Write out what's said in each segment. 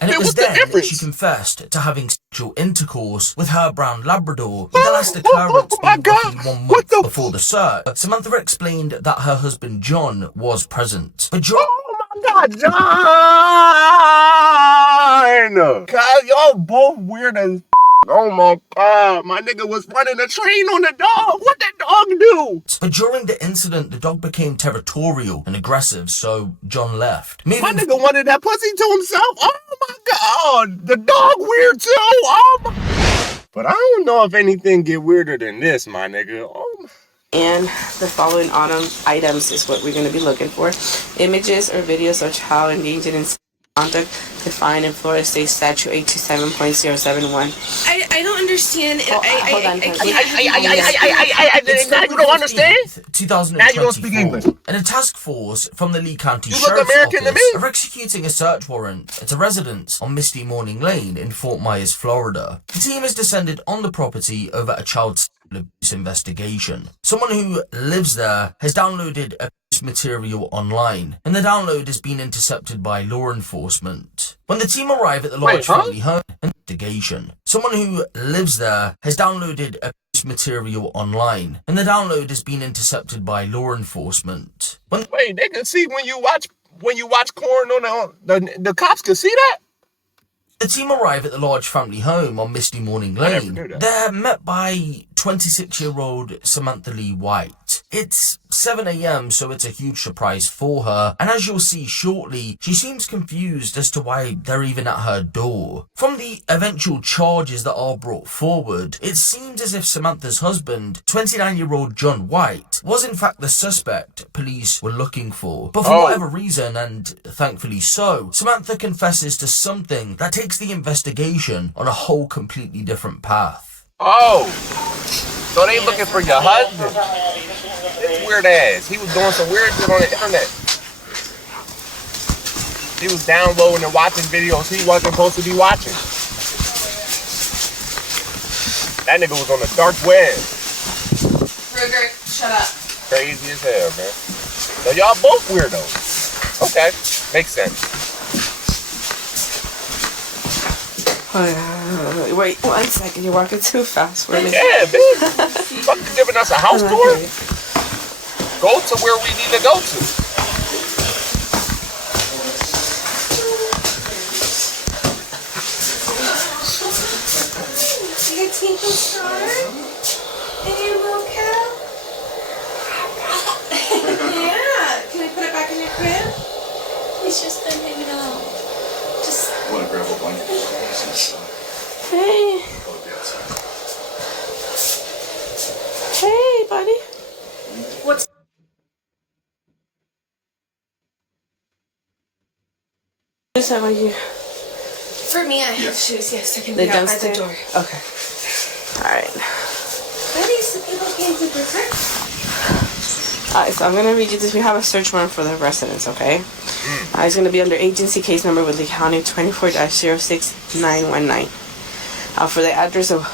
left. And it was then she confessed to having sexual intercourse with her brown Labrador, with the last occurrence being roughly 1 month before the search. Samantha explained that her husband John was present. But John... Oh my God, John! God, y'all both weird as... Oh my God, my nigga was running a train on the dog. What that dog do? But during the incident, the dog became territorial and aggressive, so John left. My nigga wanted that pussy to himself. Oh my God, the dog weird too. Oh my... But I don't know if anything get weirder than this, my nigga. Oh my... And the following items is what we're going to be looking for. Images or videos of child engaging in conduct defined in Florida State Statute 827.071. I don't understand. Hold on. You don't understand? 2024. Now you don't speak English. And a task force from the Lee County You look Sheriff's American to Office me? are executing a search warrant at a residence on Misty Morning Lane in Fort Myers, Florida. The team has descended on the property over a child abuse investigation. Someone who lives there has downloaded abuse material online, and the download has been intercepted by law enforcement. When the team arrive at the large family home investigation, someone who lives there has downloaded abuse material online, and the download has been intercepted by law enforcement. Wait, they can see when you watch porn on the cops can see that? The team arrive at the large family home on Misty Morning Lane. They're met by 26-year-old Samantha Lee White. It's 7 a.m, so it's a huge surprise for her, and as you'll see shortly, she seems confused as to why they're even at her door. From the eventual charges that are brought forward, it seems as if Samantha's husband, 29-year-old John White, was in fact the suspect police were looking for. But for whatever reason, and thankfully so, Samantha confesses to something that takes the investigation on a whole completely different path. Oh, so they looking for your husband? This weird ass. He was doing some weird shit on the internet. He was downloading and watching videos he wasn't supposed to be watching. That nigga was on the dark web. Ruger, shut up. Crazy as hell, man. So y'all both weirdos. Okay, makes sense. Wait 1 second, you're walking too fast for me. Yeah, bitch. Fucking giving us a house tour? Go to where we need to go to. Your teeth is strong? And your little cow? Yeah. Can I put it back in your crib? He's just been hanging out. Just... Want to grab a blanket? Hey. Hey, buddy. What's... Just have you. For me, I have shoes. Yes, I can be out by the door. Okay. Alright. Buddy, so people came to visit? Alright, so I'm going to read you this. We have a search warrant for the residence, okay? It's going to be under agency case number with the county 24-06919. For the address of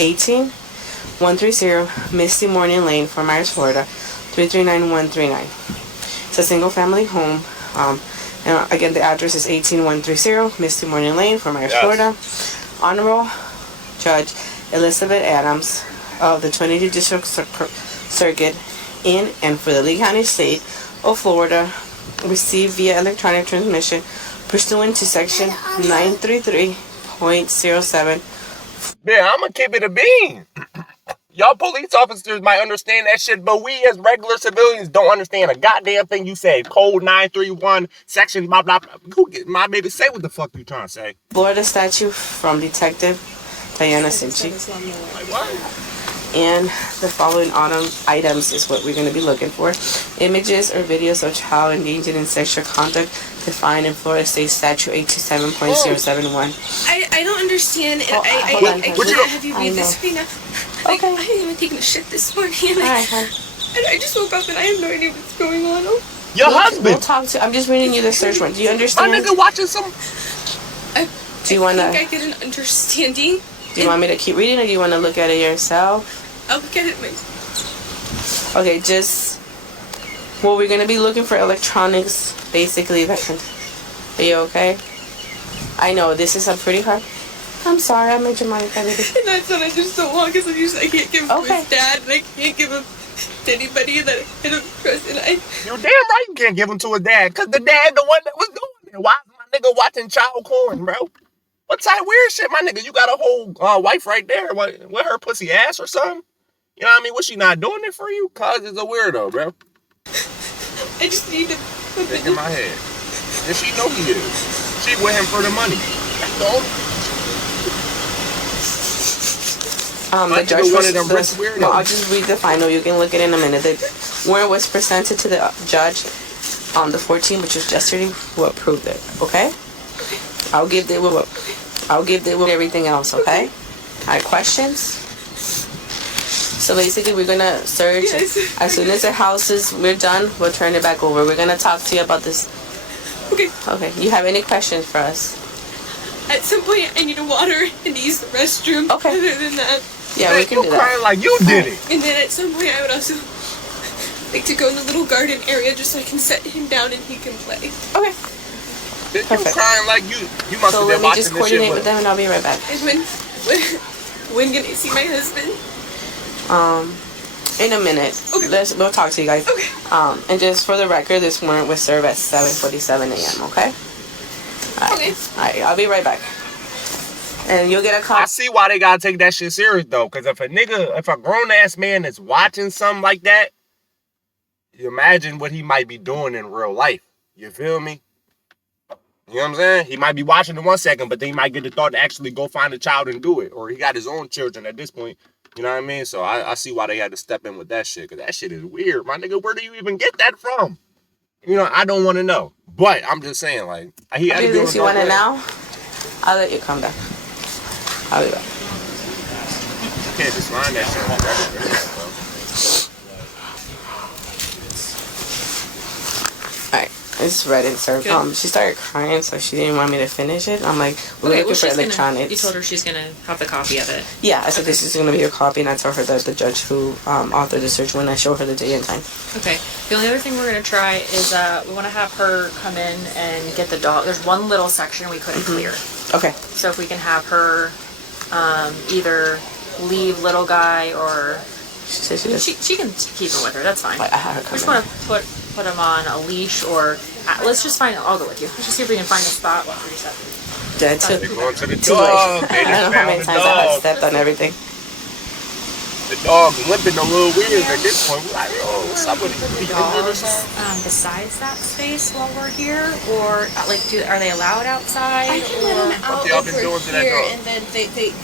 18130 Misty Morning Lane, Fort Myers, Florida, 339139. It's a single family home. And again, the address is 18130 Misty Morning Lane, Fort Myers, Florida. Honorable Judge Elizabeth Adams of the 22nd District Circuit in and for the Lee County State of Florida received via electronic transmission pursuant to section 933.07. Yeah, I'm gonna keep it a bean. Y'all police officers might understand that shit, but we as regular civilians don't understand a goddamn thing you say. Code 931, section blah, blah, blah. My baby, say what the fuck you trying to say. Florida statute from Detective Diana Sinchi. Like what? And the following items is what we're going to be looking for. Images or videos of child engaging in sexual conduct defined in Florida State Statute 827.071. I don't understand. Hold on, I can't have you read this right now. Okay. I haven't even taken a shit this morning. And Alright, hon. I just woke up and I have no idea what's going on. Your husband. We'll talk to. I'm just reading you the search warrant. Do you understand? My nigga watching some. Do you want to? I think I get an understanding. Do you want me to keep reading, or do you want to look at it yourself? I'll look at it myself. Okay, just. Well, we're gonna be looking for electronics, basically. That can. Are you okay? I know this is a pretty hard. I'm sorry, I made your money, baby. And that's what I just don't want because I can't give him to his dad and I can't give him to anybody that I don't trust. And you're damn right you can't give him to his dad because the dad the one that was doing it. Why is my nigga watching child porn, bro? What type of weird shit, my nigga? You got a whole wife right there. What her pussy ass or something? You know what I mean? Was she not doing it for you? Cause it's a weirdo, bro. I just need to stick in my head. And she know he is. She with him for the money. That's all. The judge was I'll just read the final. You can look at it in a minute. The warrant was presented to the judge on the 14th, which was yesterday, who approved it. Okay? I'll give them with everything else. Okay? All right. Questions? So basically, we're gonna search. Yes. As soon as the house we're done, we'll turn it back over. We're gonna talk to you about this. Okay. Okay. You have any questions for us? At some point, I need a water and to use the restroom. Okay. Other than that. Yeah, we can do that. Crying like you did it. And then at some point, I would also like to go in the little garden area just so I can set him down and he can play. Okay. You crying like you must So have let been me watching just this shit coordinate with them and I'll be right back. And when can I see my husband? In a minute. Okay. We'll talk to you guys. Okay. And just for the record, this warrant was served at 7:47 a.m. Okay. All right. Okay. All right. I'll be right back. And you'll get a call. I see why they gotta take that shit serious though, because if a grown ass man is watching something like that, you imagine what he might be doing in real life. You feel me? You know what I'm saying? He might be watching in 1 second, but then he might get the thought to actually go find a child and do it, or he got his own children at this point. You know what I mean? So I see why they had to step in with that shit, because that shit is weird, my nigga. Where do you even get that from? You know, I don't want to know, but I'm just saying, like, he had to do it. You want it now? I'll let you come back. I'll be back. You can't just find that shit on regular, bro. Alright, it's ready, sir. She started crying, so she didn't want me to finish it. I'm like, we're looking for electronics. You told her she's gonna have the copy of it. Yeah, I said this is gonna be your copy, and I told her that the judge who authored the search when I show her the day and time. Okay. The only other thing we're gonna try is we want to have her come in and get the dog. There's one little section we couldn't clear. Okay. So if we can have her either leave little guy or she can keep him with her. That's fine. I have her come We just want to put him on a leash or let's just find. I'll go with you. Let's just see if we can find a spot. What you said. Dead too. They're going to the Too dog. late. I don't know how many times I have stepped on everything. The dog limping a little weird at this point. We're like, oh, what's up with it? Besides that space while we're here, or like, are they allowed outside? I can let them out y'all been over doing to that here, dog? and then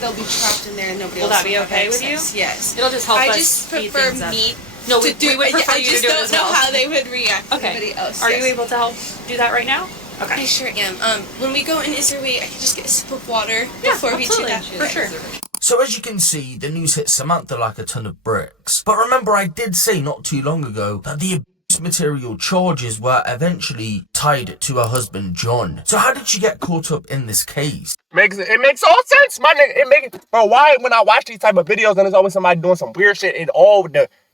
they'll be trapped in there, and nobody Will else that be will okay have with you? access. Yes. It'll just help us I just speed prefer things up. me. No, we to would prefer I you to just do it don't as know well. how they would react to Okay. anybody else. Are yes. you able to help do that right now? Okay. I sure am. When we go in, is there a way I can just get a sip of water Yeah, before we do absolutely. that? For sure. So as you can see, the news hit Samantha like a ton of bricks. But remember, I did say not too long ago that the abuse material charges were eventually tied to her husband, John. So how did she get caught up in this case? It makes all sense, my nigga. But why when I watch these type of videos and there's always somebody doing some weird shit,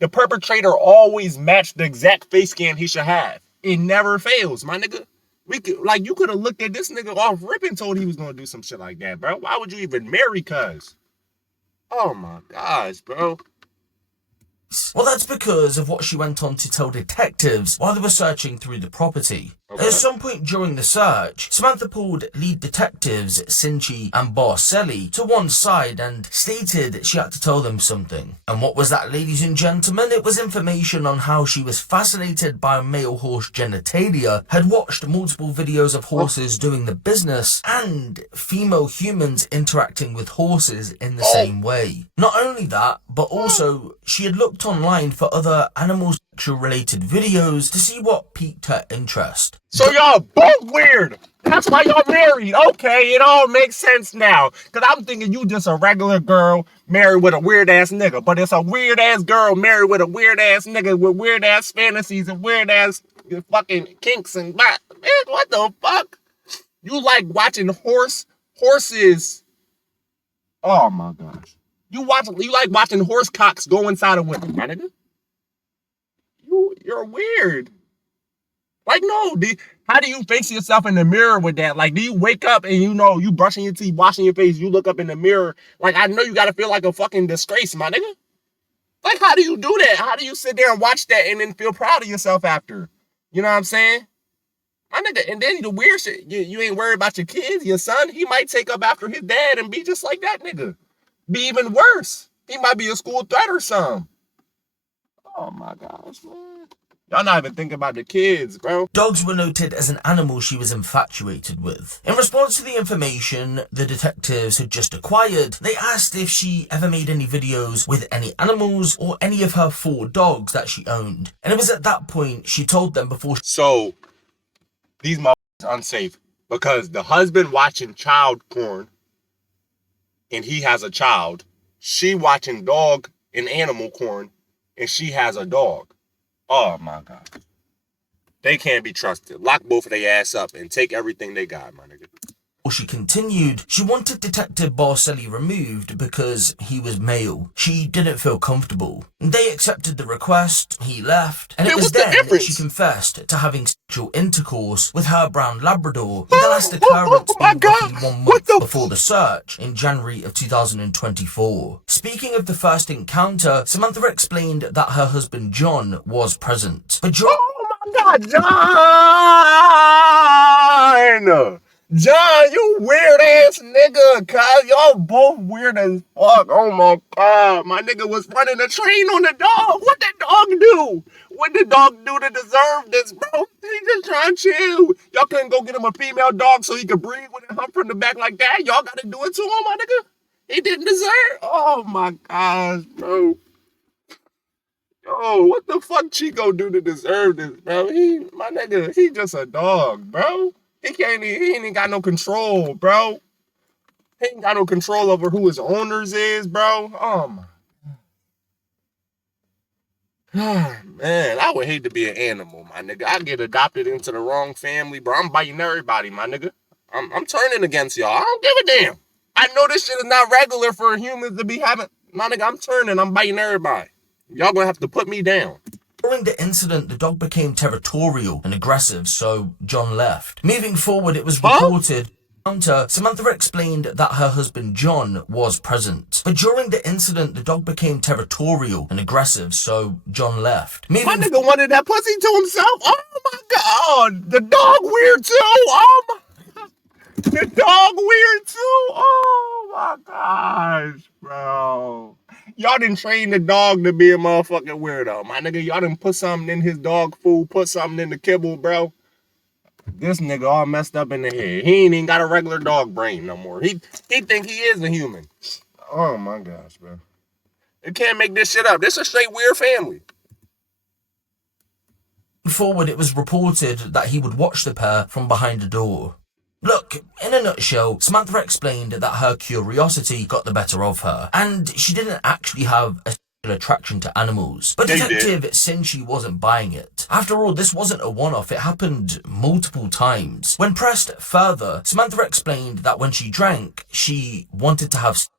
the perpetrator always matched the exact face scan he should have. It never fails, my nigga. You could have looked at this nigga off rip and told he was gonna do some shit like that, bro. Why would you even marry cuz? Oh my gosh, bro. Well, that's because of what she went on to tell detectives while they were searching through the property. Okay. At some point during the search, Samantha pulled lead detectives Cinchi and Barcelli to one side and stated she had to tell them something. And what was that, ladies and gentlemen? It was information on how she was fascinated by male horse genitalia, had watched multiple videos of horses doing the business, and female humans interacting with horses in the same way. Not only that, but also she had looked online for other animal sexual related videos to see what piqued her interest. So y'all both weird. That's why y'all married. Okay, it all makes sense now. Cause I'm thinking you just a regular girl married with a weird ass nigga. But it's a weird ass girl married with a weird ass nigga with weird ass fantasies and weird ass fucking kinks and man, what the fuck? You like watching horses. Oh my gosh. You like watching horse cocks go inside of women, my nigga. You're weird. Like, no, how do you face yourself in the mirror with that? Like, do you wake up and you brushing your teeth, washing your face, you look up in the mirror? Like, I know you gotta feel like a fucking disgrace, my nigga. Like, how do you do that? How do you sit there and watch that and then feel proud of yourself after? You know what I'm saying? My nigga, and then the weird shit, you ain't worried about your kids, your son, he might take up after his dad and be just like that nigga. Be even worse. He might be a school threat or something. Oh my gosh, man. Y'all not even thinking about the kids, bro. Dogs were noted as an animal she was infatuated with. In response to the information the detectives had just acquired, they asked if she ever made any videos with any animals or any of her 4 dogs that she owned. And it was at that point she told them before. So, these motherfuckers unsafe because the husband watching child porn and he has a child. She watching dog and animal porn and she has a dog. Oh my God. They can't be trusted. Lock both of their ass up and take everything they got, my nigga. She continued, she wanted Detective Barcelli removed because he was male. She didn't feel comfortable. They accepted the request, he left, and it was then that she confessed to having sexual intercourse with her brown Labrador in the last occurrence being roughly 1 month before the search in January of 2024. Speaking of the first encounter, Samantha explained that her husband John was present. But John... Oh my God, John! John, you weird ass nigga, cuz y'all both weird as fuck. Oh my God, my nigga was running a train on the dog. What that dog do? What did the dog do to deserve this, bro? He just trying to chill. Y'all couldn't go get him a female dog so he could breathe with it hump from the back like that. Y'all gotta do it to him, my nigga. He didn't deserve. Oh my gosh, bro. Yo, what the fuck Chico do to deserve this, bro? My nigga, he just a dog, bro. He ain't even got no control, bro. He ain't got no control over who his owners is, bro. Oh my. Man, I would hate to be an animal, my nigga. I get adopted into the wrong family, bro. I'm biting everybody, my nigga. I'm turning against y'all. I don't give a damn. I know this shit is not regular for humans to be having. My nigga, I'm turning. I'm biting everybody. Y'all gonna have to put me down. During the incident, the dog became territorial and aggressive, so John left. Moving forward, it was reported... Samantha explained that her husband John was present. But during the incident, the dog became territorial and aggressive, so John left. My nigga wanted that pussy to himself. Oh my God. The dog weird too. Oh my God. The dog weird too. Oh my gosh, bro. Y'all didn't train the dog to be a motherfucking weirdo. My nigga, y'all didn't put something in his dog food, put something in the kibble, bro. This nigga all messed up in the head. He ain't even got a regular dog brain no more. He think he is a human. Oh my gosh, bro. You can't make this shit up. This is a straight weird family. Forward, it was reported that he would watch the pair from behind a door. Look, in a nutshell, Samantha explained that her curiosity got the better of her, and she didn't actually have a attraction to animals. But Detective, since she wasn't buying it. After all, this wasn't a one-off, it happened multiple times. When pressed further, Samantha explained that when she drank, she wanted to have sex,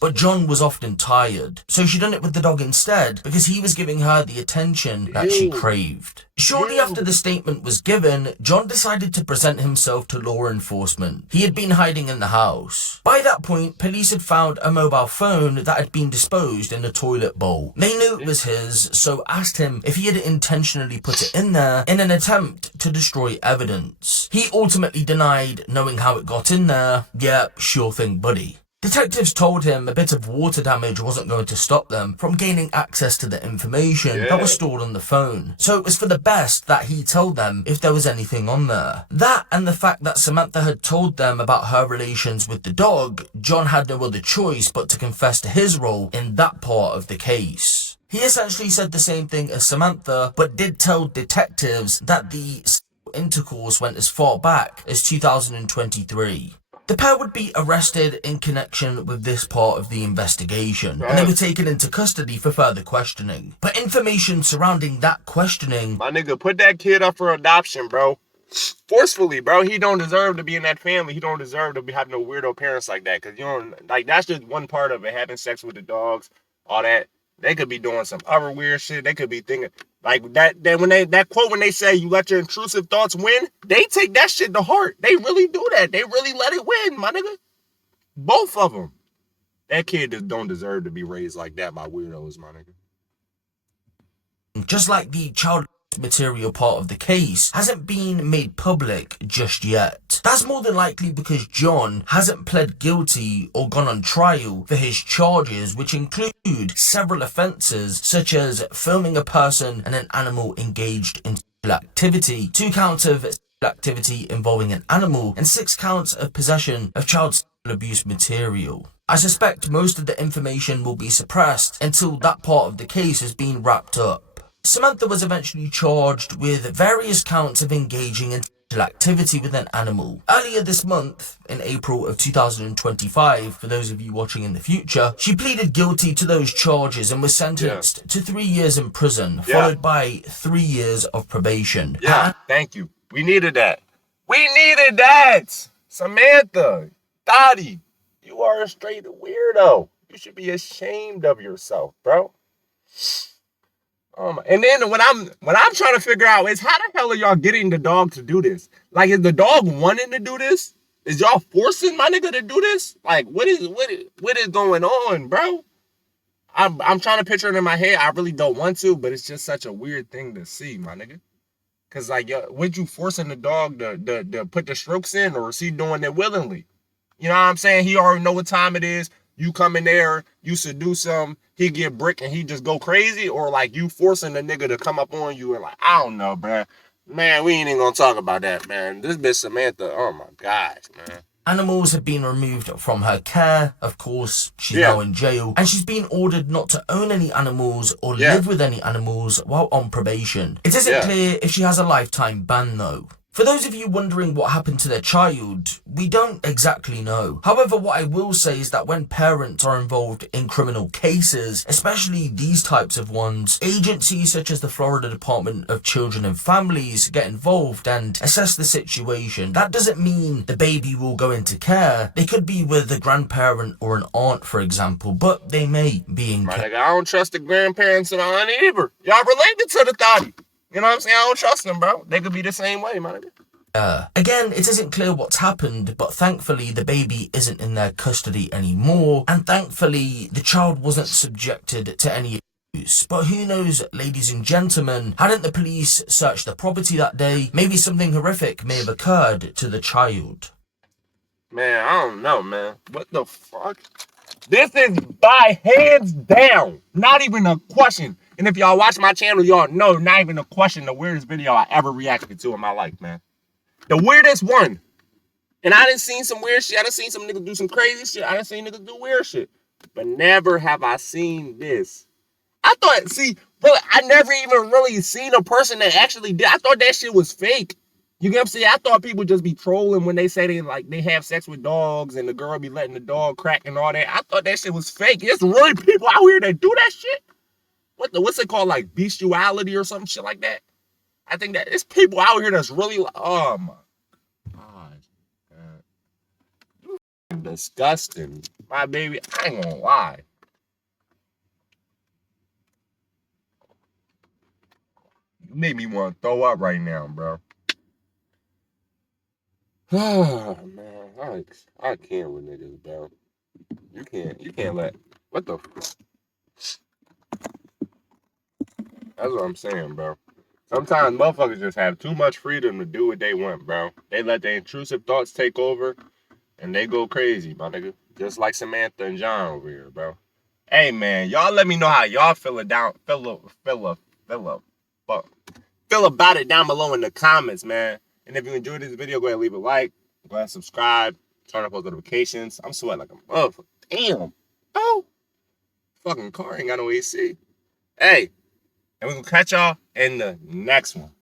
but John was often tired, so she done it with the dog instead because he was giving her the attention that she craved. Shortly after the statement was given, John decided to present himself to law enforcement. He had been hiding in the house. By that point, police had found a mobile phone that had been disposed in a toilet bowl. They knew it was his, so asked him if he had intentionally put it in there in an attempt to destroy evidence. He ultimately denied knowing how it got in there. Yeah, sure thing, buddy. Detectives told him a bit of water damage wasn't going to stop them from gaining access to the information that was stored on the phone. So it was for the best that he told them if there was anything on there. That and the fact that Samantha had told them about her relations with the dog, John had no other choice but to confess to his role in that part of the case. He essentially said the same thing as Samantha, but did tell detectives that the intercourse went as far back as 2023. The pair would be arrested in connection with this part of the investigation, and they were taken into custody for further questioning. But information surrounding that questioning... My nigga, put that kid up for adoption, bro. Forcefully, bro. He don't deserve to be in that family. He don't deserve to be having no weirdo parents like that. Because, you know, like, that's just one part of it. Having sex with the dogs, all that. They could be doing some other weird shit. They could be thinking... Like that quote when they say you let your intrusive thoughts win, they take that shit to heart. They really do that. They really let it win, my nigga. Both of them. That kid just don't deserve to be raised like that by weirdos, my nigga. Just like the child material part of the case hasn't been made public just yet. That's more than likely because John hasn't pled guilty or gone on trial for his charges, which include several offences such as filming a person and an animal engaged in sexual activity, 2 counts of sexual activity involving an animal, and 6 counts of possession of child sexual abuse material. I suspect most of the information will be suppressed until that part of the case has been wrapped up. Samantha was eventually charged with various counts of engaging in sexual activity with an animal. Earlier this month, in April of 2025, for those of you watching in the future, she pleaded guilty to those charges and was sentenced to 3 years in prison, followed by 3 years of probation. Thank you. We needed that. We needed that! Samantha, Dottie, you are a straight weirdo. You should be ashamed of yourself, bro. And then what I'm trying to figure out is how the hell are y'all getting the dog to do this? Like, is the dog wanting to do this? Is y'all forcing my nigga to do this? Like, what is going on, bro? I'm trying to picture it in my head. I really don't want to, but it's just such a weird thing to see, my nigga. Cause like, would you forcing the dog to put the strokes in, or is he doing it willingly? You know what I'm saying? He already know what time it is. You come in there, you seduce him, he get brick and he just go crazy, or like you forcing the nigga to come up on you and like, I don't know, bruh. Man, we ain't even gonna talk about that, man. This bitch Samantha, oh my gosh, man. Animals have been removed from her care. Of course, she's now in jail, and she's been ordered not to own any animals or live with any animals while on probation. It isn't clear if she has a lifetime ban though. For those of you wondering what happened to their child, we don't exactly know. However, what I will say is that when parents are involved in criminal cases, especially these types of ones, agencies such as the Florida Department of Children and Families get involved and assess the situation. That doesn't mean the baby will go into care. They could be with a grandparent or an aunt, for example, but they may be in care. I don't trust the grandparents and the aunt either. Y'all related to the thotty. You know what I'm saying? I don't trust them, bro. They could be the same way, man. Again, it isn't clear what's happened, but thankfully the baby isn't in their custody anymore, and thankfully the child wasn't subjected to any abuse. But who knows, ladies and gentlemen, hadn't the police searched the property that day, maybe something horrific may have occurred to the child. Man, I don't know, man. What the fuck? This is by hands down, not even a question. And if y'all watch my channel, y'all know, not even a question, the weirdest video I ever reacted to in my life, man. The weirdest one. And I done seen some weird shit. I done seen some niggas do some crazy shit. I done seen niggas do weird shit. But never have I seen this. I thought, really, I never even really seen a person that actually did. I thought that shit was fake. You get what I'm saying? I thought people just be trolling when they say they have sex with dogs and the girl be letting the dog crack and all that. I thought that shit was fake. There's really people out here that do that shit. What's it called, like bestiality or some shit like that? I think that it's people out here that's really like, oh my god, man. Disgusting. My baby, I ain't gonna lie. You made me want to throw up right now, bro. Oh man, I can't with niggas, bro. You can't let, what the fuck? That's what I'm saying, bro. Sometimes motherfuckers just have too much freedom to do what they want, bro. They let their intrusive thoughts take over, and they go crazy, my nigga. Just like Samantha and John over here, bro. Hey, man, y'all let me know how y'all feel about it down below in the comments, man. And if you enjoyed this video, go ahead and leave a like. Go ahead and subscribe. Turn on post notifications. I'm sweating like a motherfucker. Damn. Oh. Fucking car ain't got no AC. Hey. And we're going to catch y'all in the next one.